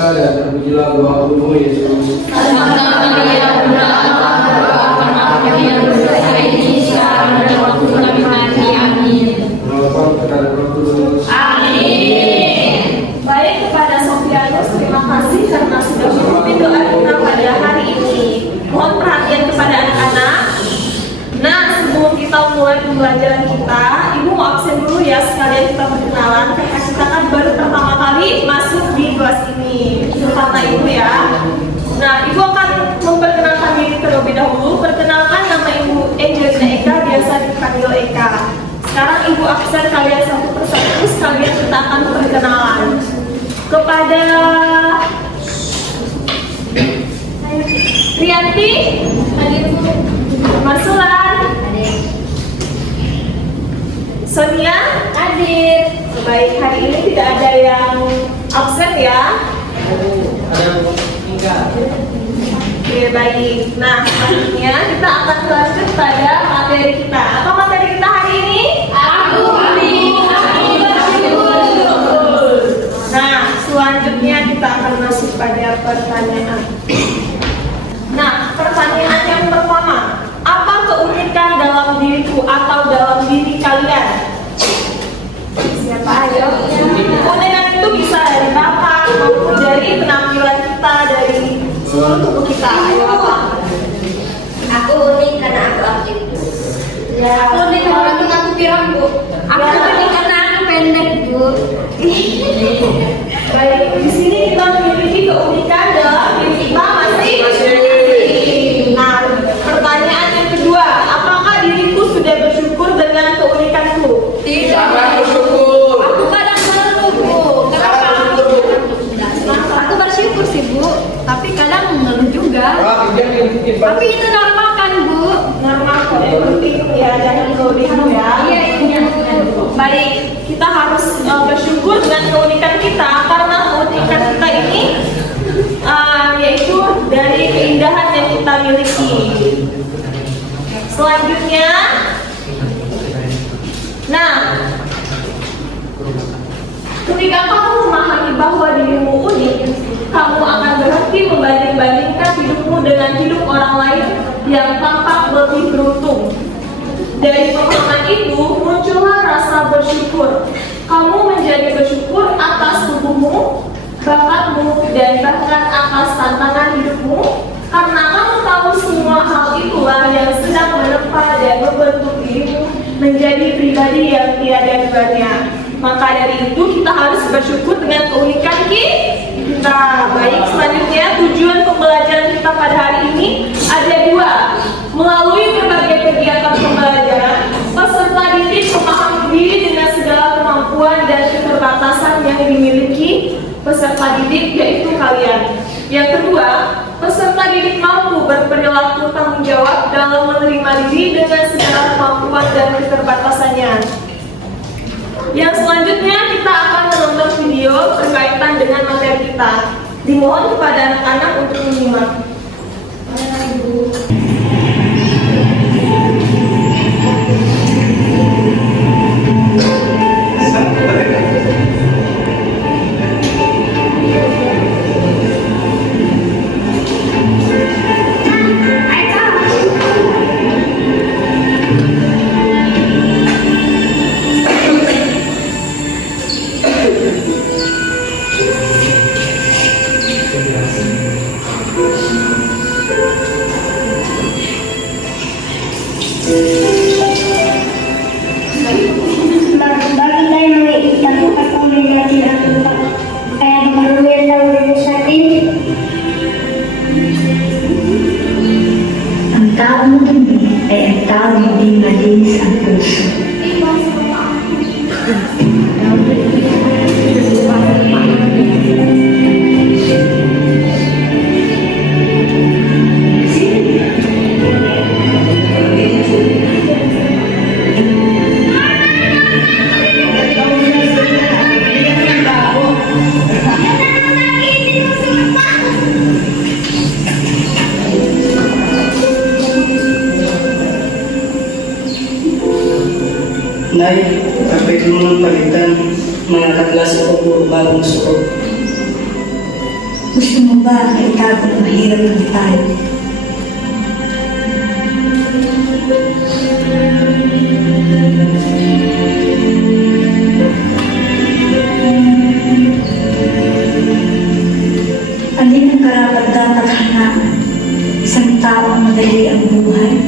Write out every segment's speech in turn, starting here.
berdoa dan terpujilah doa-doamu Yesus. Baik, kepada Sofianus, terima kasih karena sudah mengikuti doa kita pada hari ini. Mohon perhatian kepada anak-anak. Nah, sebelum kita mulai pembelajaran kita, Ibu mau absen dulu ya, sekalian kita perkenalan karena kita kan baru pertama kali masuk di kelas ini. Karena Ibu ya. Nah, Ibu akan memperkenalkan diri terlebih dahulu. Perkenalkan, nama Ibu Angelina Eka, biasa dipanggil Eka. Sekarang Ibu absen kalian satu persatu, sekalian kita akan perkenalan. Kepada Rianti, Marsulan, Sonia, hadir. Baik, hari ini tidak ada yang absen ya. Oke, baik. Nah, selanjutnya kita akan lanjut pada materi kita. Apa materi kita hari ini? Nah, selanjutnya kita akan masuk pada pertanyaan. Nah, pertanyaan yang pertama, apa keunikan dalam diriku atau dalam diri kalian? Siapa ayo? Keunikan itu bisa dari bapak maupun dari penampilan kita, dari seluruh tubuh kita. Ayo apa? Aku unik karena aku aktif. Ya. Aku unik karena aku pirang, Bu. Aku unik karena aku pendek, Bu. Baik, di sini kita memiliki keunikan dalam diri kita masing-masing. Nah, pertanyaan yang kedua, apakah diriku sudah bersyukur dengan keunikanku? Tidak. Bersyukur. Aku kadang malu, Bu. Aku bersyukur sih, Bu. Tapi kadang mengeluh juga. Tapi itu normal kan, Bu? Normal kok, yang penting ya jangan keunikan ya. Iya, iya. Baik, kita harus bersyukur dengan keunikan kita karena keunikan kita ini yaitu dari keindahan yang kita miliki. Selanjutnya, nah, ketika kamu memahami bahwa dirimu unik, kamu akan berhenti membanding-bandingkan hidupmu dengan hidup orang lain yang tampak lebih beruntung. Dari pemahaman itu muncullah rasa bersyukur. Kamu menjadi bersyukur atas tubuhmu, bakatmu, dan bahkan atas tantangan hidupmu, karena kamu tahu semua hal itulah yang sedang menempa dan membentuk dirimu menjadi pribadi yang tiada duanya. Maka dari itu kita harus bersyukur dengan keunikan kita. Baik, selanjutnya tujuan pembelajaran kita pada hari ini ada dua. Melalui berbagai kegiatan pembelajaran, peserta didik memahami diri dengan segala kemampuan dan keterbatasan yang dimiliki peserta didik, yaitu kalian. Yang kedua, peserta didik mampu berperilaku tanggung jawab dalam menerima diri dengan segala kemampuan dan keterbatasannya. Yang selanjutnya kita akan menonton video berkaitan dengan materi kita. Dimohon kepada anak-anak untuk menyimak. Nay, kapit mo ng palitan, mga kadlas o bagong suot. Gusto mo ba na itago ng mahirap ng tayo? Alin ang karapat dapat hanapin? Isang taong madali ang buhay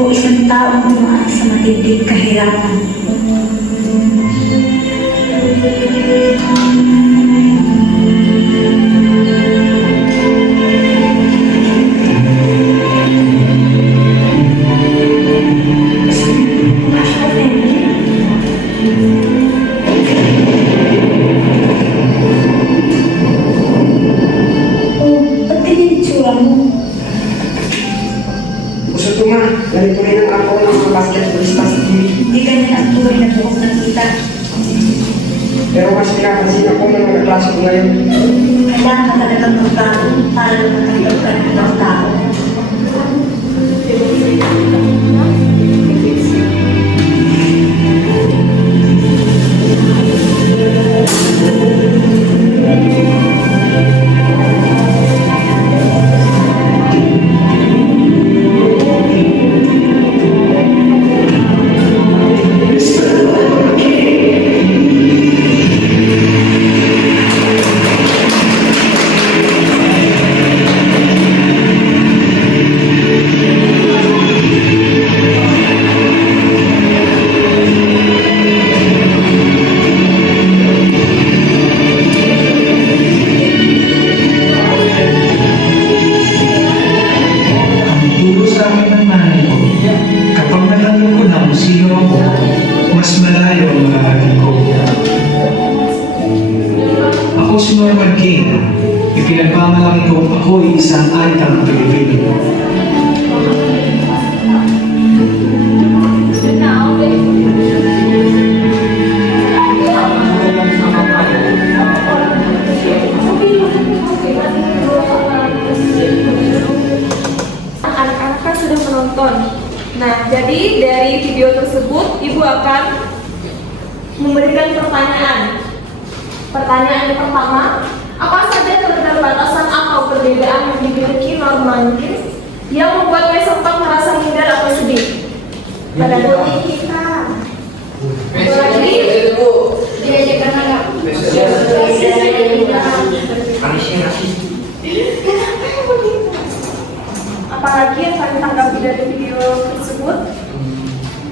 o isang taong dumaan sa matinding kahirapan? Gusto ko ma, ganito rin ang ako ng mga basketballista sa TV. Hindi ganyan ang tuloy na buhok ng kita. Pero mas pinapansin ako ng mga klase ko ngayon. Kailangan ka talagang magbago para lumatanggap ka ng ibang tao. Turo sa akin ng nanay ko, kapag natanong ko na kung sino ako, mas malayo ang makakarating ko. Ako si Norman King. Ipinagmamalaki ko ako ay isang aritang Pilipino. Anak-anak kan sudah menonton. Nah, jadi dari video tersebut ibu akan memberikan pertanyaan. Pertanyaan yang pertama, apa saja keterbatasan atau perbedaan yang dimiliki Norman King yang membuatnya sempat merasa minder atau sedih pada diri kita? Lagi, apalagi yang kalian tanggapi dari video tersebut?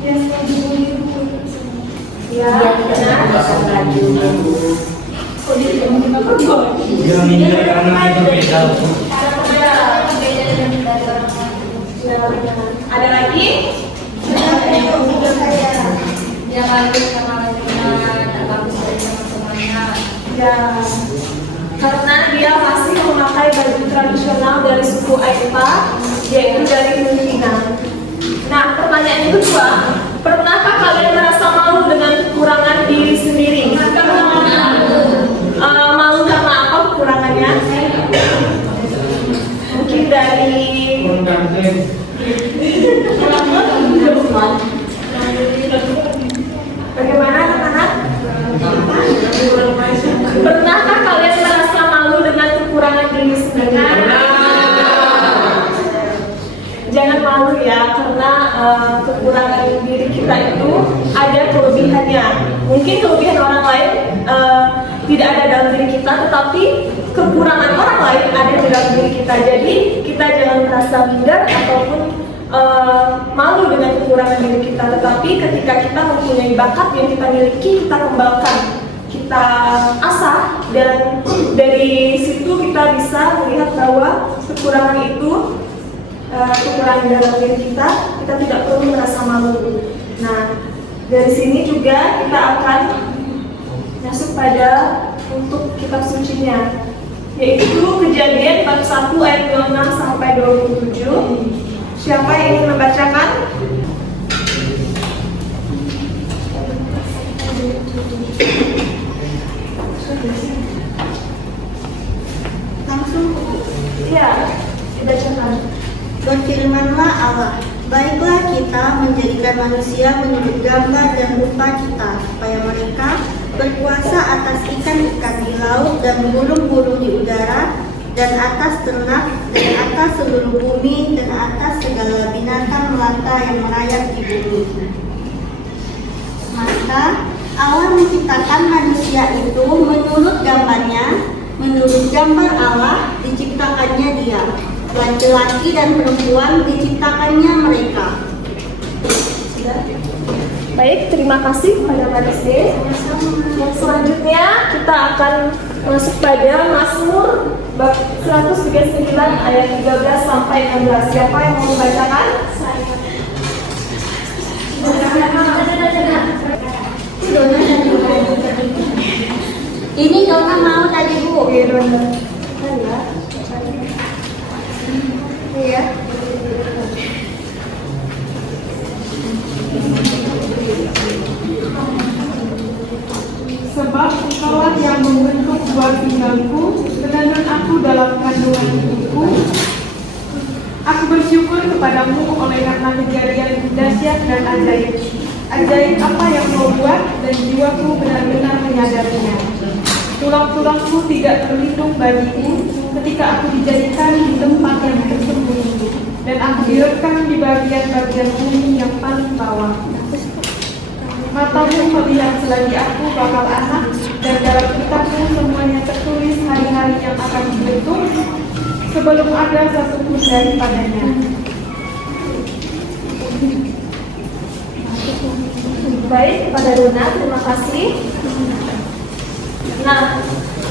Ya, benar. Oh, dia mungkin apa? Yang minder karena itu beda. Ya, benar. Ada lagi? Dia bagus karena tidak bagus dari teman-temannya. Ya, karena dia masih memakai baju tradisional dari suku Aipa, yaitu dari Filipina. Nah, pertanyaan yang kedua, pernahkah kalian merasa malu dengan kekurangan diri sendiri? Malu karena apa kekurangannya? Mungkin dari bagaimana anak-anak? Pernahkah kalian merasa malu dengan kekurangan diri sendiri? Jangan malu ya, karena kekurangan diri kita itu ada kelebihannya. Mungkin kelebihan orang lain tidak ada dalam diri kita, tetapi kekurangan orang lain ada di dalam diri kita. Jadi kita jangan merasa minder ataupun malu dengan kekurangan diri kita. Tetapi ketika kita mempunyai bakat yang kita miliki, kita kembangkan, kita asah, dan dari situ kita bisa melihat bahwa kekurangan itu kekurangan dalam diri kita tidak perlu merasa malu. Nah, dari sini juga kita akan masuk pada untuk kitab sucinya, yaitu Kejadian bab 1 ayat 26 sampai 27. Siapa yang ingin membacakan? Langsung Ya, dibacakan. berfirmanlah Allah, baiklah kita menjadikan manusia menurut gambar dan rupa kita, supaya mereka berkuasa atas ikan-ikan di laut dan burung-burung di udara, dan atas ternak, dan atas seluruh bumi, dan atas segala binatang melata yang merayap di bumi. Maka Allah menciptakan manusia itu menurut gambarnya, menurut gambar Allah diciptakannya dia. Laki-laki dan perempuan diciptakannya mereka. Baik, terima kasih kepada Mbak Desi. Yang selanjutnya kita akan masuk pada Mazmur bab 139 ayat 13 sampai 16. Siapa yang mau membacakan? Ini Dona mau tadi Bu. Iya, Dona. Iya. Sebab Engkaulah yang membentuk buah pinggangku, menenun aku dalam kandungan ibuku. Aku bersyukur kepadamu oleh karena kejadian dahsyat dan ajaib. Ajaib apa yang kau buat dan jiwaku benar-benar menyadarinya. Tulang-tulangku tidak terhitung bagiku ketika aku dijadikan di tempat yang tersembunyi dan aku direkam di bagian-bagian bumi yang paling bawah. Matamu melihat selagi aku bakal anak, dan dalam kitabmu semuanya tertulis hari-hari yang akan dibentuk sebelum ada satu pun daripadanya. Baik, kepada Dona, terima kasih. Nah,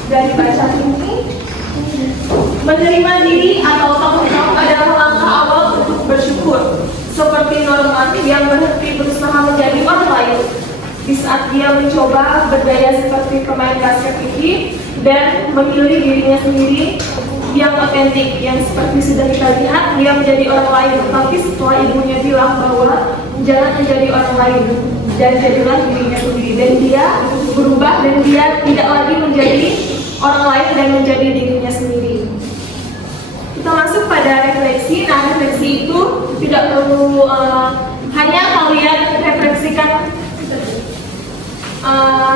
dari bacaan ini, menerima diri atau tanggung adalah langkah awal untuk bersyukur. Seperti Norman yang berhenti berusaha menjadi orang lain di saat dia mencoba berdaya seperti pemain basket ini dan memilih dirinya sendiri yang otentik, yang seperti sudah kita lihat dia menjadi orang lain, tapi setelah ibunya bilang bahwa jangan menjadi orang lain dan jadilah dirinya sendiri, dan dia berubah dan dia tidak lagi menjadi orang lain dan menjadi dirinya sendiri. Kita masuk pada refleksi. Nah, refleksi itu tidak perlu hanya kalian refleksikan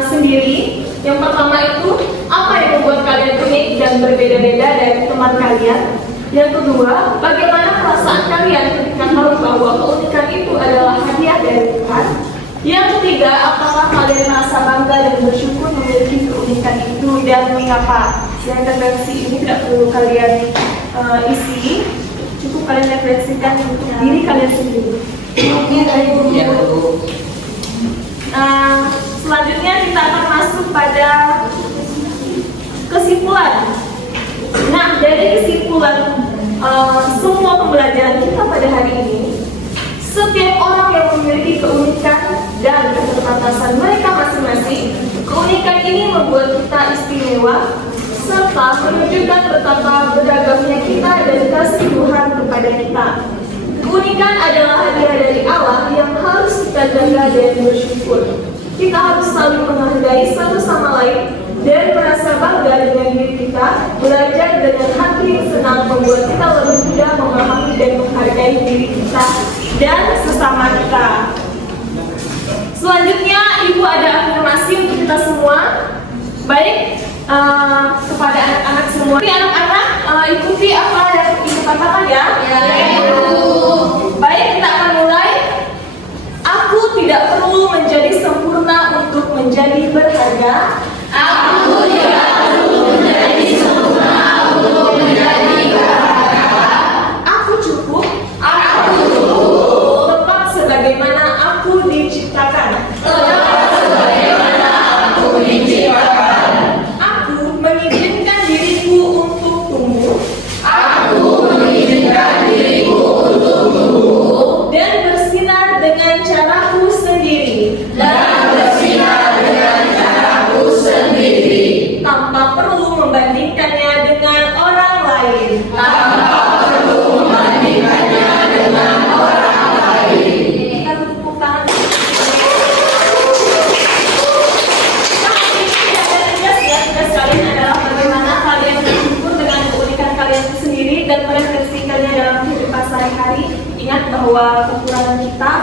sendiri. Yang pertama itu apa yang membuat kalian unik dan berbeda-beda dari teman kalian. Yang kedua, bagaimana perasaan kalian ketika tahu bahwa keunikan itu adalah hadiah dari Tuhan. Yang ketiga, apakah kalian merasa bangga dan bersyukur memiliki keunikan itu dan mengapa? Yang refleksi ini tidak perlu kalian isi, cukup kalian refleksikan untuk diri kalian sendiri. Selanjutnya kita akan masuk pada kesimpulan. Nah, dari kesimpulan semua pembelajaran kita pada hari ini, setiap orang yang memiliki keunikan dan keterbatasan mereka masing-masing, keunikan ini membuat kita istimewa serta menunjukkan betapa beragamnya kita dan kasih Tuhan kepada kita. Keunikan adalah hadiah dari Allah yang harus kita jaga dan bersyukur. Kita harus saling menghargai satu sama lain dan merasa bangga dengan diri kita. Belajar dengan hati yang senang membuat kita lebih mudah memahami dan menghargai diri kita dan sesama kita. Selanjutnya, Ibu ada afirmasi untuk kita semua. Baik, kepada anak-anak semua. Tapi anak-anak ikuti apa yang Ibu katakan ya. Baik, kita akan mulai. Aku tidak perlu menjadi sempurna untuk menjadi berharga. Aku tidak perlu menjadi sempurna untuk menjadi berharga. Aku cukup. Aku cukup. Tepat sebagaimana aku diciptakan. Tepat sebagaimana aku diciptakan. Aku mengizinkan diriku untuk tumbuh. Aku mengizinkan diriku untuk tumbuh dan bersinar dengan caraku sendiri. Dan bersinar dengan caraku sendiri. Tanpa perlu membandingkannya dengan orang lain. Tanpa perlu membandingkannya dengan orang lain. Kita tepuk tangan. Tugas kalian adalah bagaimana kalian bersyukur dengan keunikan kalian sendiri dan merefleksikannya dalam kehidupan sehari-hari. Ingat bahwa kekurangan kita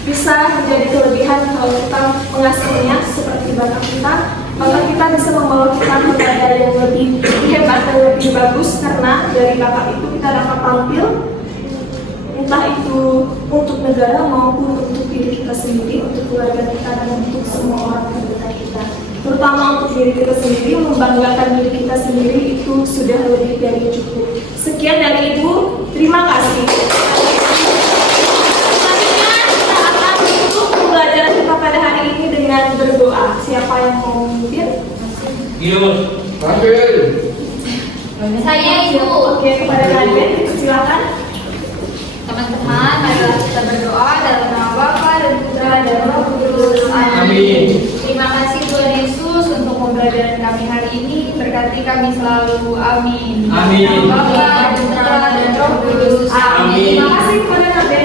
bisa menjadi kelebihan kalau kita mengasuhnya seperti bapak kita. maka kita bisa membawa kita kepada yang lebih hebat dan lebih bagus, karena dari Bapak itu kita dapat tampil entah itu untuk negara maupun untuk diri kita sendiri, untuk keluarga kita, dan untuk semua orang terdekat kita. Terutama untuk diri kita sendiri, membanggakan diri kita sendiri itu sudah lebih dari cukup. Sekian dari Ibu, terima kasih. Selanjutnya kita akan tutup pembelajaran kita pada hari ini dengan berdoa. Siapa yang mau memimpin? Yus. Saya Ibu. Oke, kepada kalian silakan. Teman-teman, marilah kita berdoa dalam nama Bapa dan Putra dan Roh Kudus. Amin. Terima kasih Tuhan Yesus untuk pembelajaran kami hari ini. Berkati kami selalu. Amin. Amin. Bapa, Putra dan Roh Kudus. Amin. Terima kasih kepada kalian.